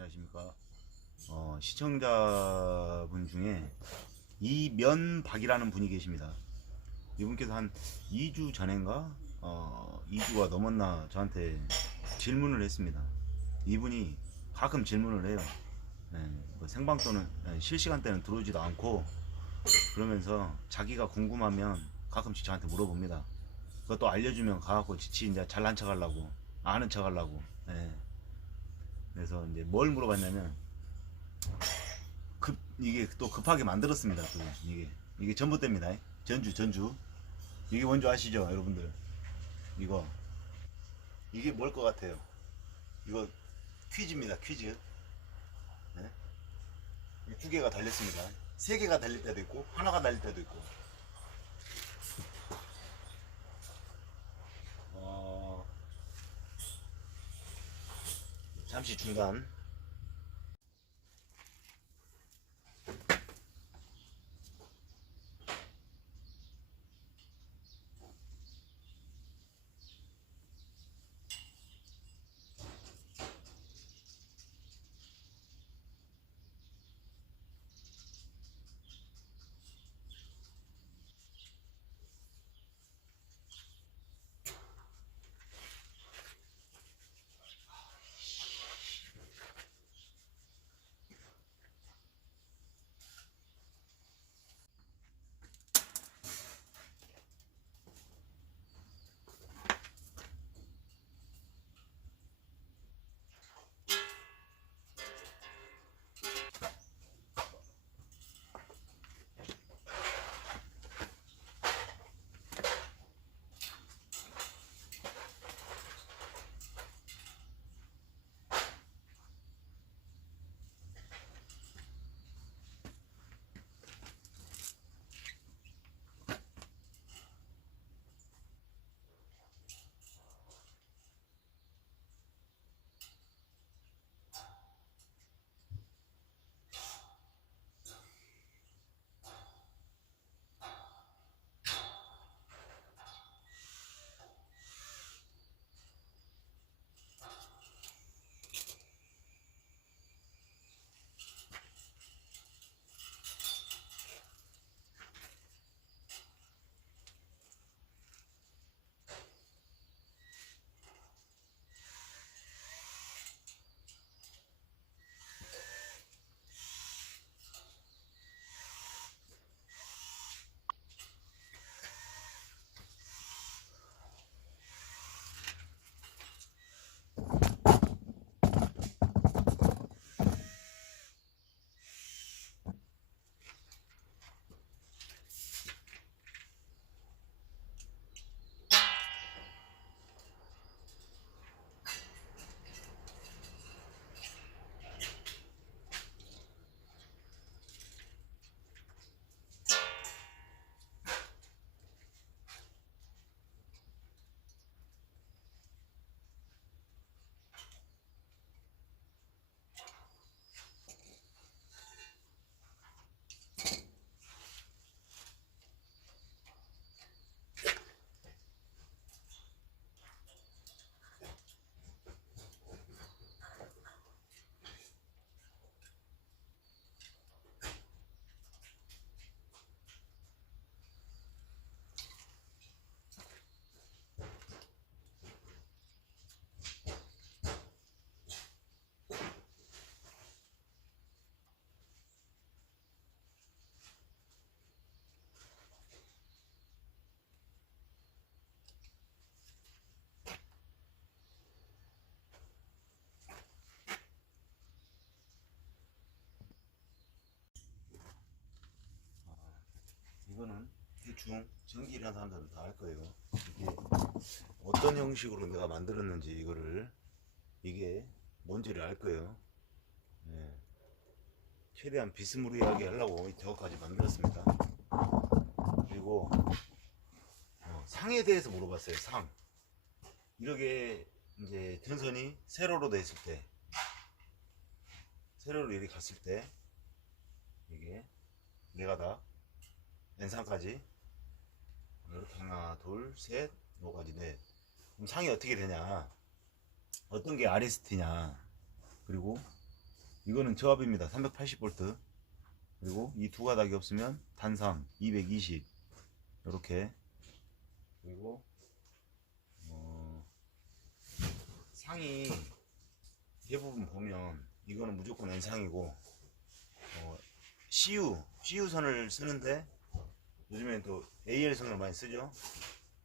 안녕하십니까. 어, 시청자분 중에 이면박이라는 분이 계십니다. 이분께서 한 2주 전인가? 어, 2주가 넘었나 저한테 질문을 했습니다. 이분이 가끔 질문을 해요. 네, 뭐 생방 또는 네, 실시간 때는 들어오지도 않고 그러면서 자기가 궁금하면 가끔씩 저한테 물어봅니다. 그것도 알려주면 가갖고 지치 이제 잘난 척 하려고 아는 척 하려고 예. 그래서 이제 뭘 물어봤냐면 급 이게 또 급하게 만들었습니다 또. 이게 이게 전봇대입니다. 전주 전주. 이게 뭔지 아시죠 여러분들? 이거. 이게 뭘 것 같아요? 이거 퀴즈입니다 퀴즈. 네? 이두 개가 달렸습니다. 세 개가 달릴 때도 있고 하나가 달릴 때도 있고 어, 잠시 중단. 대충 전기를 한 사람들은 다할 거예요. 이게 어떤 형식으로 내가 만들었는지 이거를 이게 뭔지를 알 거예요. 예. 최대한 비스무리하게 하려고 저거까지 만들었습니다. 그리고 어, 상에 대해서 물어봤어요. 상. 이렇게 이제 전선이 세로로 됐을 때 세로로 이렇게 갔을 때 이게 내가 다 N상까지 이렇게 하나 둘셋 노가지 넷 그럼 상이 어떻게 되냐 어떤 게 아리스트냐 그리고 이거는 저압입니다. 380V. 그리고 이 두 가닥이 없으면 단상 220. 이렇게. 그리고 어, 상이 대부분 보면 이거는 무조건 N상이고 어, CU, CU 선을 쓰는데 요즘엔 또 AL 선을 많이 쓰죠.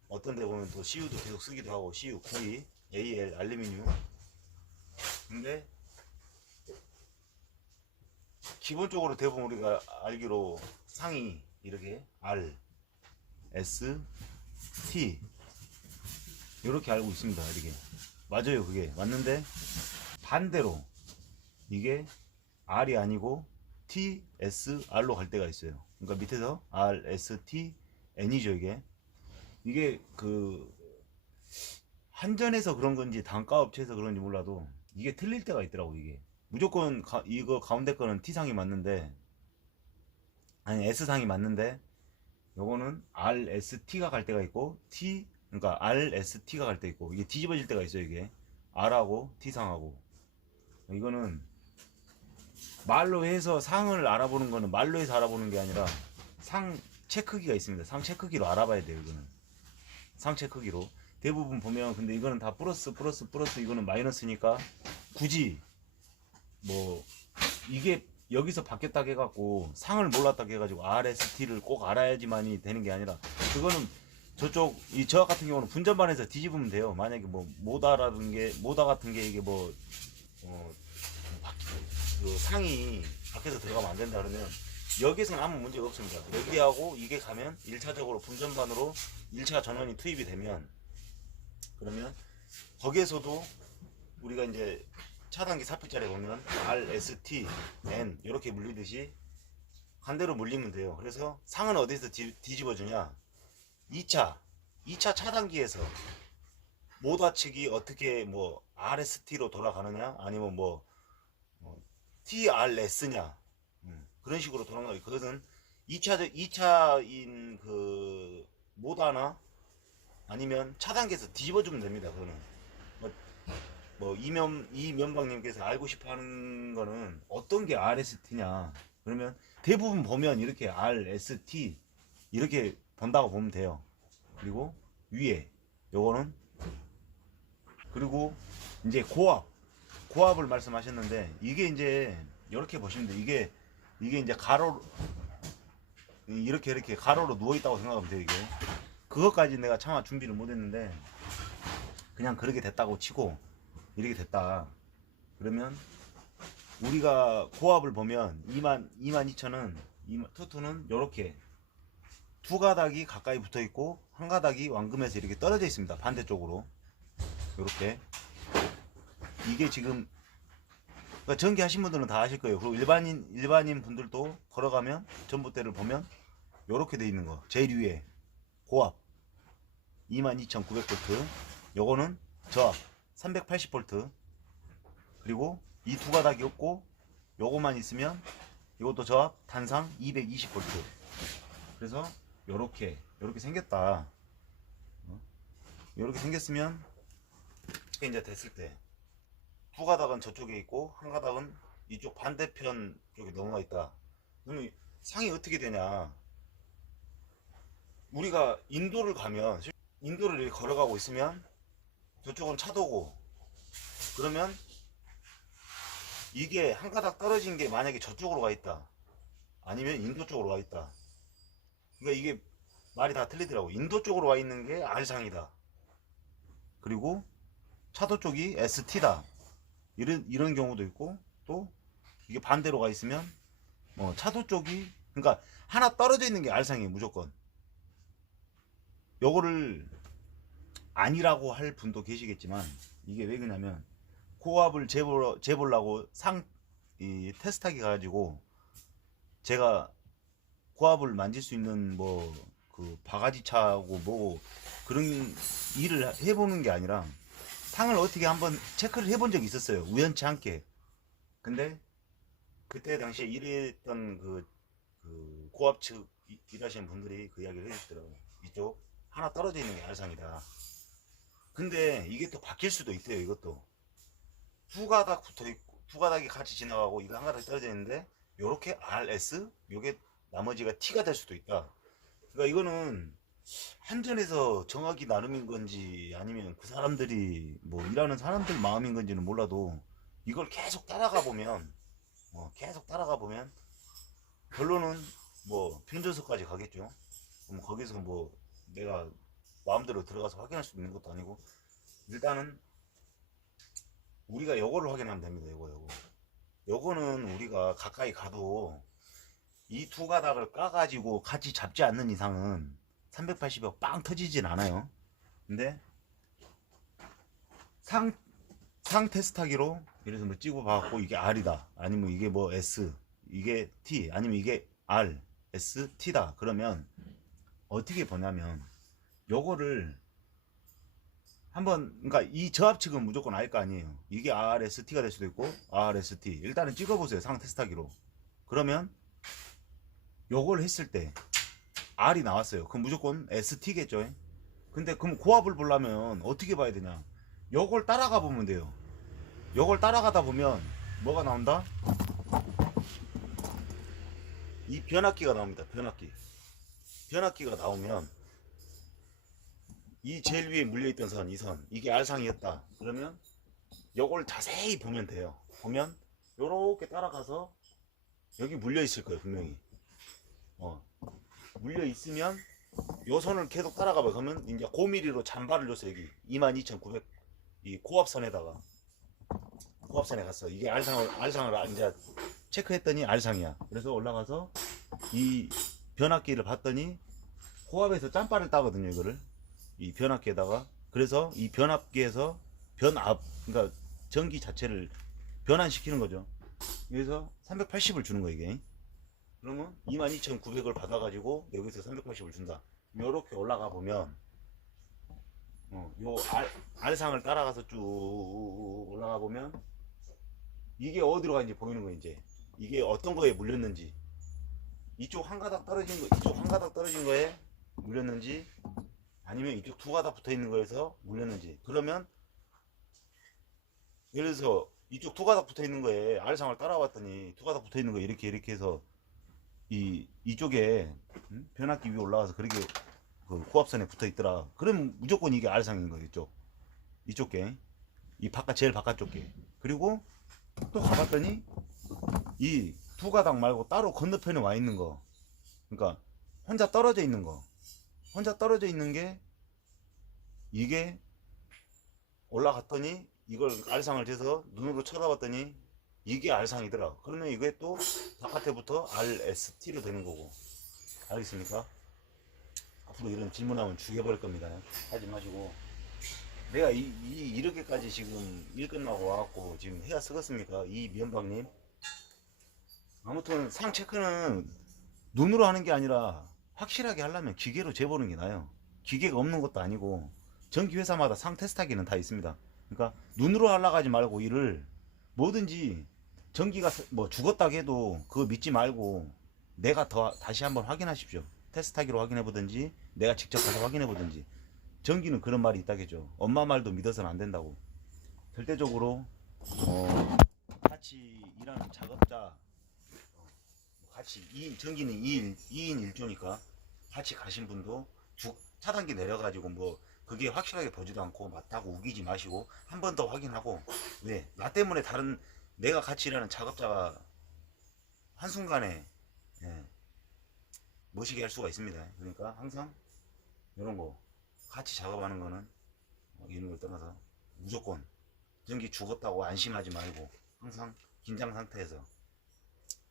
어떤 데 보면 또 CU도 계속 쓰기도 하고 CU 92, AL 알루미늄. 근데 기본적으로 대부분 우리가 알기로 상이 이렇게 R, S, T 이렇게 알고 있습니다. 이렇게 맞아요. 그게 맞는데 반대로 이게 R이 아니고 T, S, R로 갈 때가 있어요. 그러니까 밑에서 R, S, T, N이죠 이게. 이게 그 한전에서 그런 건지 단가 업체에서 그런지 몰라도 이게 틀릴 때가 있더라고 이게. 무조건 가- 이거 가운데 거는 T상이 맞는데 아니 S상이 맞는데 요거는 RST가 갈 때가 있고 T 그러니까 RST가 갈 때 있고 이게 뒤집어질 때가 있어요 이게 R하고 T상하고 이거는 말로 해서 상을 알아보는 거는 말로 해서 알아보는 게 아니라 상 체크기가 있습니다. 상 체크기로 알아봐야 돼요, 이거는. 상 체크기로. 대부분 보면 근데 이거는 다 플러스 플러스 플러스 이거는 마이너스니까 굳이 뭐 이게 여기서 바뀌었다 해갖고 상을 몰랐다 해가지고 RST를 꼭 알아야지만이 되는 게 아니라 그거는 저쪽 이 저학 같은 경우는 분전반에서 뒤집으면 돼요. 만약에 뭐 모다라든 게 모다 같은 게 이게 뭐 어, 그 상이 밖에서 들어가면 안 된다 그러면 여기서는 아무 문제 가 없습니다. 여기하고 이게 가면 1차적으로 분전반으로 1차 전원이 투입이 되면 그러면 거기에서도 우리가 이제 차단기 사표자리에 보면 R, S, T, N 이렇게 물리듯이 반대로 물리면 돼요. 그래서 상은 어디서 뒤, 뒤집어주냐? 2차 2차 차단기에서 모다 측이 어떻게 뭐 RST로 돌아가느냐 아니면 뭐 TRS냐 음, 그런 식으로 돌아가요. 그것은 2차 2차인 그 모다나 아니면 차단기에서 뒤집어주면 됩니다. 그거는 뭐, 뭐 이면 이면방님께서 알고 싶어하는 거는 어떤 게 RST냐 그러면 대부분 보면 이렇게 RST 이렇게 본다고 보면 돼요. 그리고 위에 요거는 그리고 이제 고압 고압을 말씀하셨는데 이게 이제 이렇게 보시면 돼 이게 이게 이제 가로 이렇게 이렇게 가로로 누워 있다고 생각하면 돼요 이게. 그것까지 내가 차마 준비를 못했는데 그냥 그렇게 됐다고 치고 이렇게 됐다. 그러면 우리가 고압을 보면 2만 2만 2천은 투투는 이렇게 두 가닥이 가까이 붙어 있고 한 가닥이 왕금에서 이렇게 떨어져 있습니다. 반대쪽으로. 이렇게 이게 지금 그러니까 전기 하신 분들은 다 아실 거예요. 그리고 일반인 일반인 분들도 걸어가면 전봇대를 보면 요렇게 돼 있는 거. 제일 위에 고압 22,900V. 요거는 저압 380V. 그리고 이 두 가닥이 없고 요거만 있으면 이것도 저압 단상 220V. 그래서 요렇게 요렇게 생겼다. 어? 요렇게 생겼으면 이제 됐을 때 두 가닥은 저쪽에 있고 한 가닥은 이쪽 반대편 쪽에 넘어가 있다. 그러면 상이 어떻게 되냐? 우리가 인도를 가면 인도를 걸어가고 있으면 저쪽은 차도고 그러면 이게 한 가닥 떨어진 게 만약에 저쪽으로 가 있다. 아니면 인도 쪽으로 와 있다. 그러니까 이게 말이 다 틀리더라고. 인도 쪽으로 와 있는 게 R상이다. 그리고 차도 쪽이 ST다. 이런 이런 경우도 있고 또 이게 반대로 가 있으면 뭐 차도 쪽이 그러니까 하나 떨어져 있는 게 R상이에요 무조건. 요거를 아니라고 할 분도 계시겠지만 이게 왜 그러냐면 고압을 재보, 재보려고 상 이 테스트하기 가지고 제가 고압을 만질 수 있는 뭐 그 바가지 차고 뭐 그런 일을 해보는 게 아니라 상을 어떻게 한번 체크를 해본 적이 있었어요. 우연치 않게. 근데 그때 당시에 일했던 그, 그 고압 측 이- 일하시는 분들이 그 이야기를 해주시더라고요. 이쪽 하나 떨어져 있는 게 알상이다. 근데 이게 또 바뀔 수도 있대요. 이것도 두 가닥 붙어 있고 두 가닥이 같이 지나가고 이거 한 가닥이 떨어져 있는데 요렇게 RS 요게 나머지가 T가 될 수도 있다. 그러니까 이거는 한전에서 정확히 나눔인 건지 아니면 그 사람들이 뭐 일하는 사람들 마음인 건지는 몰라도 이걸 계속 따라가 보면 어, 계속 따라가 보면 결론은 뭐 변조소까지 가겠죠. 그럼 거기서 뭐 내가 마음대로 들어가서 확인할 수 있는 것도 아니고 일단은 우리가 요거를 확인하면 됩니다. 요거 요거. 요거는 우리가 가까이 가도 이 두 가닥을 까가지고 같이 잡지 않는 이상은 380이 빵 터지진 않아요. 근데 상, 상 테스트하기로 들어서 뭐 찍어 봐갖고 이게 R이다. 아니면 이게 뭐 S, 이게 T, 아니면 이게 R, S, T다. 그러면 어떻게 보냐면 요거를 한번 그러니까 이 저합 측은 무조건 알 거 아니에요. 이게 RST가 될 수도 있고 RST. 일단은 찍어보세요. 상 테스트하기로. 그러면 요걸 했을 때 R이 나왔어요. 그럼 무조건 ST겠죠. 근데 그럼 고압을 보려면 어떻게 봐야 되냐? 요걸 따라가 보면 돼요. 요걸 따라가다 보면 뭐가 나온다? 이 변압기가 나옵니다. 변압기. 변압기가 나오면 이 제일 위에 물려있던 선, 이 선, 이게 R상이었다. 그러면 요걸 자세히 보면 돼요. 보면 요렇게 따라가서 여기 물려있을 거예요, 분명히. 어. 물려 있으면 요 선을 계속 따라가 봐. 그러면 이제 고미리로 잔발을 줬어, 여기. 22,900, 이 고압선에다가. 고압선에 갔어. 이게 R상을, R상을 이제 체크했더니 R상이야. 그래서 올라가서 이 변압기를 봤더니 고압에서 짬바를 따거든요, 이거를. 이 변압기에다가 그래서 이 변압기에서 변압 그러니까 전기 자체를 변환시키는 거죠. 그래서 380을 주는 거 이게. 그러면 22,900을 받아가지고 여기서 380을 준다. 요렇게 올라가 보면 어, 요 알, 알상을 따라가서 쭉 올라가 보면 이게 어디로 가는지 보이는 거 이제. 이게 어떤 거에 물렸는지. 이쪽 한 가닥 떨어진 거 이쪽 한 가닥 떨어진 거에 물렸는지 아니면 이쪽 두 가닥 붙어 있는 거에서 물렸는지. 그러면 예를 들어서 이쪽 두 가닥 붙어 있는 거에 R상을 따라왔더니 두 가닥 붙어 있는 거 이렇게 이렇게 해서 이 이쪽에 음? 변압기 위에 올라가서 그렇게 그 고압선에 붙어 있더라. 그럼 무조건 이게 R상인 거예요. 이쪽 이쪽 게. 이 바깥 제일 바깥쪽 게. 그리고 또 가봤더니 이 두 가닥 말고 따로 건너편에 와 있는 거. 그러니까 혼자 떨어져 있는 거. 혼자 떨어져 있는 게 이게 올라갔더니 이걸 알상을 재서 눈으로 쳐다봤더니 이게 알상이더라. 그러면 이게 또 바깥에부터 RST로 되는 거고. 알겠습니까? 앞으로 이런 질문하면 죽여버릴 겁니다. 하지 마시고. 내가 이, 이 이렇게까지 지금 일 끝나고 와갖고 지금 해야 쓰겠습니까? 이 면박님. 아무튼 상 체크는 눈으로 하는 게 아니라 확실하게 하려면 기계로 재보는 게 나아요. 기계가 없는 것도 아니고 전기 회사마다 상 테스트하기는 다 있습니다. 그러니까 눈으로 하려고 하지 말고 일을 뭐든지 전기가 뭐 죽었다 해도 그거 믿지 말고 내가 더 다시 한번 확인하십시오. 테스트하기로 확인해 보든지 내가 직접 가서 확인해 보든지 전기는 그런 말이 있다겠죠. 엄마 말도 믿어서는 안 된다고. 절대적으로 어, 같이 일하는 작업자 같이 2인, 전기는 2인, 2인 1조니까 같이 가신 분도 주, 차단기 내려가지고 뭐 그게 확실하게 보지도 않고 맞다고 우기지 마시고 한 번 더 확인하고 왜? 나 때문에 다른 내가 같이 일하는 작업자가 한순간에 예, 멋이게 할 수가 있습니다. 그러니까 항상 이런 거 같이 작업하는 거는 뭐 이런 걸 떠나서 무조건 전기 죽었다고 안심하지 말고 항상 긴장 상태에서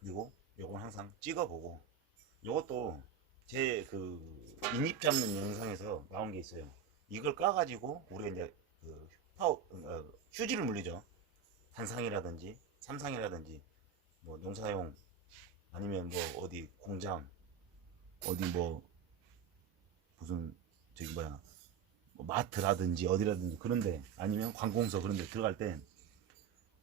그리고 요건 항상 찍어보고 요것도 제 그 인입 잡는 영상에서 나온 게 있어요. 이걸 까가지고 우리가 이제 그 파워 어, 휴지를 물리죠. 단상이라든지 삼상이라든지 뭐 농사용 아니면 뭐 어디 공장 어디 뭐 무슨 저기 뭐야 뭐 마트라든지 어디라든지 그런데 아니면 관공서 그런데 들어갈 때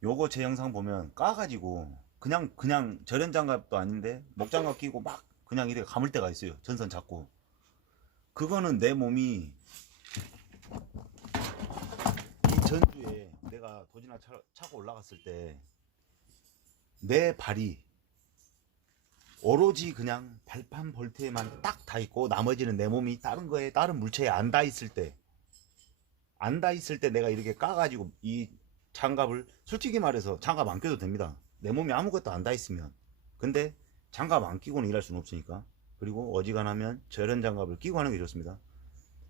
요거 제 영상 보면 까가지고 그냥 그냥 절연장갑도 아닌데 목장갑 끼고 막 그냥 이렇게 감을 때가 있어요. 전선 잡고. 그거는 내 몸이 도지나 차, 차고 올라갔을 때 내 발이 오로지 그냥 발판 볼트에만 딱 다 있고 나머지는 내 몸이 다른 거에 다른 물체에 안 닿아 있을 때 안 닿아 있을 때 내가 이렇게 까가지고 이 장갑을 솔직히 말해서 장갑 안 껴도 됩니다. 내 몸이 아무것도 안 닿아 있으면. 근데 장갑 안 끼고는 일할 수는 없으니까. 그리고 어지간하면 저런 장갑을 끼고 하는 게 좋습니다.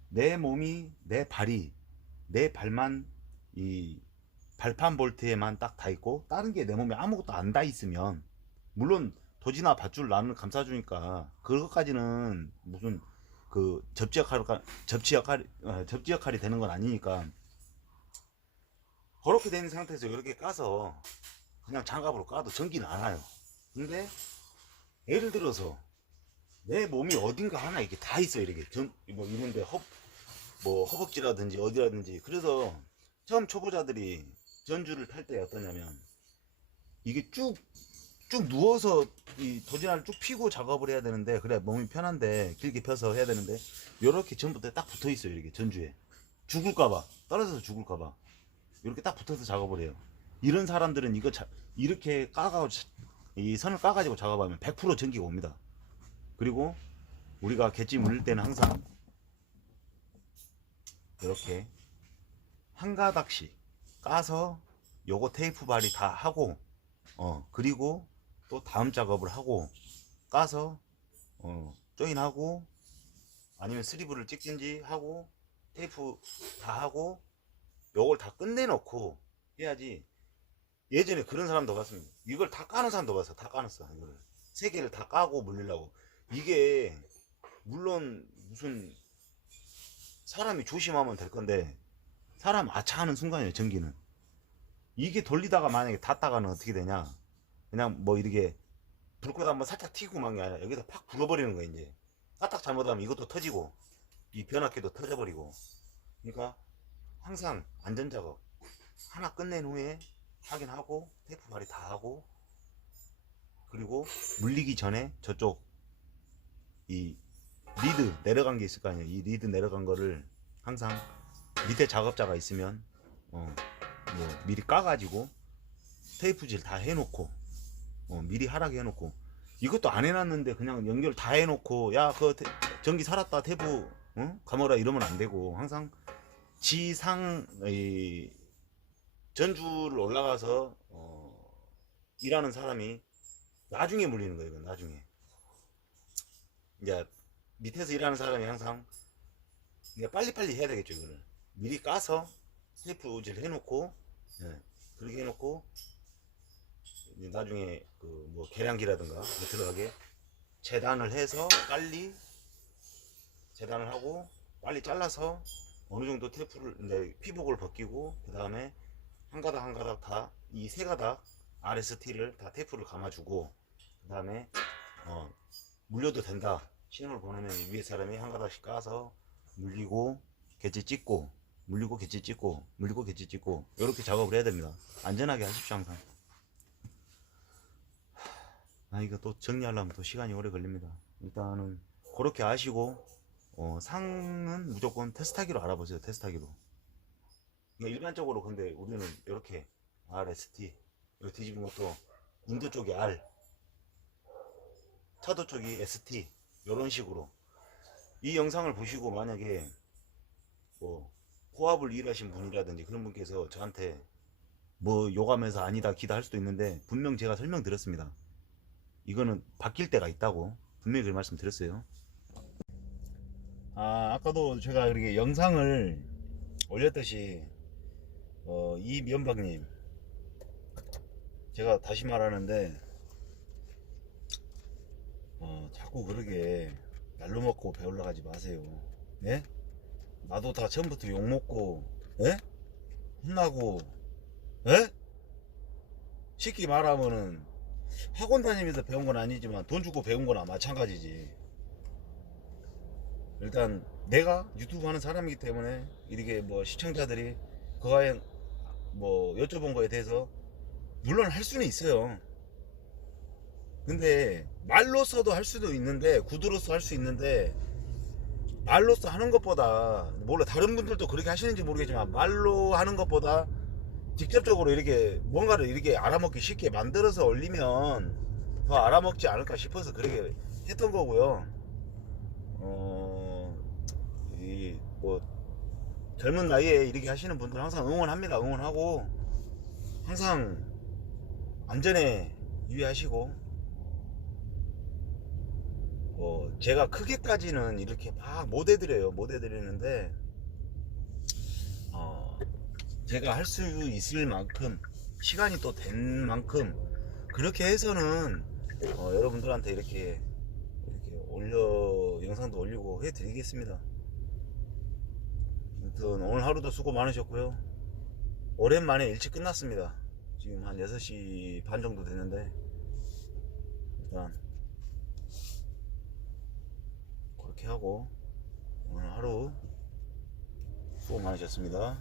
내 몸이 내 발이 내 발만 이 발판 볼트에만 딱 다 있고 다른 게 내 몸에 아무것도 안 닿아 있으면 물론 도지나 밧줄 나는 감싸주니까 그것까지는 무슨 그 접지 역할 접지 역할 어, 접지 역할이 되는 건 아니니까 그렇게 된 상태에서 이렇게 까서 그냥 장갑으로 까도 전기는 안 와요. 근데 예를 들어서 내 몸이 어딘가 하나 이렇게 다 있어 이렇게 전, 뭐 이런데 허, 뭐 허벅지라든지 어디라든지 그래서 처음 초보자들이 전주를 탈 때 어떠냐면 이게 쭉 쭉 누워서 이 도진화를 쭉 피고 작업을 해야 되는데 그래 몸이 편한데 길게 펴서 해야 되는데 이렇게 전부터 딱 붙어 있어요 이렇게 전주에. 죽을까봐. 떨어져서 죽을까봐. 이렇게 딱 붙어서 작업을 해요. 이런 사람들은 이거 자, 이렇게 까가 이 선을 까가지고 작업하면 100% 전기가 옵니다. 그리고 우리가 갯지 물릴 때는 항상 이렇게 한 가닥씩 까서 요거 테이프 발이 다 하고 어 그리고 또 다음 작업을 하고 까서 어 조인하고 아니면 스리브를 찍든지 하고 테이프 다 하고 요걸 다 끝내놓고 해야지. 예전에 그런 사람도 봤습니다. 이걸 다 까는 사람도 봤어 다 까놨어. 이거를. 세 개를 다 까고 물리려고. 이게 물론 무슨 사람이 조심하면 될 건데 사람 아차하는 순간이에요 전기는. 이게 돌리다가 만약에 닿다가는 어떻게 되냐? 그냥 뭐 이렇게 불꽃 한번 살짝 튀고 만게 아니라 여기다 팍 불어버리는 거야 이제. 까딱 잘못하면 이것도 터지고 이 변압기도 터져버리고. 그러니까 항상 안전작업. 하나 끝낸 후에 확인하고 테이프 발이 다 하고 그리고 물리기 전에 저쪽 이 리드 내려간 게 있을 거 아니에요. 이 리드 내려간 거를 항상 밑에 작업자가 있으면 어 뭐 미리 까가지고 테이프질 다 해놓고 어, 미리 하라게 해놓고 이것도 안 해놨는데 그냥 연결 다 해놓고 야 그 전기 살았다 테이프 어? 감아라 이러면 안 되고 항상 지상 이 전주를 올라가서 어, 일하는 사람이 나중에 물리는 거예요 나중에 이제 밑에서 일하는 사람이 항상 이제 빨리빨리 해야 되겠죠 이거를 미리 까서 테이프질 해놓고 예, 그렇게 해놓고 나중에 그 뭐 계량기라든가 뭐 들어가게 재단을 해서 빨리 재단을 하고 빨리 잘라서 어느 정도 테이프를 이제 피복을 벗기고 그 다음에 한 가닥 한 가닥 다 이 세 가닥 RST를 다 테이프를 감아주고 그 다음에 어 물려도 된다. 신호를 보내면 위에 사람이 한 가닥씩 까서 물리고 개체 찍고 물리고 개체 찍고 물리고 개체 찍고 이렇게 작업을 해야 됩니다. 안전하게 하십시오 항상. 아 이거 또 정리하려면 또 시간이 오래 걸립니다. 일단은 그렇게 아시고 어, 상은 무조건 테스트하기로 알아보세요 테스트하기로. 일반적으로 근데 우리는 이렇게 RST 이렇게 뒤집은 것도 인도 쪽이 R 차도 쪽이 ST 이런 식으로. 이 영상을 보시고 만약에 뭐 호합을 일하신 분이라든지 그런 분께서 저한테 뭐 요감해서 아니다 기다 할 수도 있는데 분명 제가 설명드렸습니다. 이거는 바뀔 때가 있다고 분명히 그 말씀 드렸어요. 아 아까도 제가 이렇게 영상을 올렸듯이 어, 이 면박님 제가 다시 말하는데 어, 자꾸 그러게 날로 먹고 배올라 가지 마세요. 예? 나도 다 처음부터 욕먹고 예? 혼나고 예? 쉽게 말하면은 학원 다니면서 배운 건 아니지만 돈 주고 배운 거나 마찬가지지 일단 내가 유튜브 하는 사람이기 때문에 이렇게 뭐 시청자들이 그거에 뭐 여쭤본 거에 대해서 물론 할 수는 있어요 근데 말로써도 할 수도 있는데 구두로서 할 수 있는데 말로써 하는 것보다 몰라 다른 분들도 그렇게 하시는지 모르겠지만 말로 하는 것보다 직접적으로 이렇게 뭔가를 이렇게 알아먹기 쉽게 만들어서 올리면 더 알아먹지 않을까 싶어서 그렇게 했던 거고요. 어, 이, 뭐, 젊은 나이에 이렇게 하시는 분들 항상 응원합니다. 응원하고, 항상 안전에 유의하시고, 뭐, 제가 크게까지는 이렇게 막 못 해드려요. 못 해드리는데, 어, 제가 할 수 있을 만큼, 시간이 또 된 만큼, 그렇게 해서는, 어, 여러분들한테 이렇게, 이렇게 올려, 영상도 올리고 해드리겠습니다. 아무튼 오늘 하루도 수고 많으셨고요. 오랜만에 일찍 끝났습니다. 지금 한 6시 반 정도 됐는데, 일단, 그렇게 하고 오늘 하루 수고 많으셨습니다.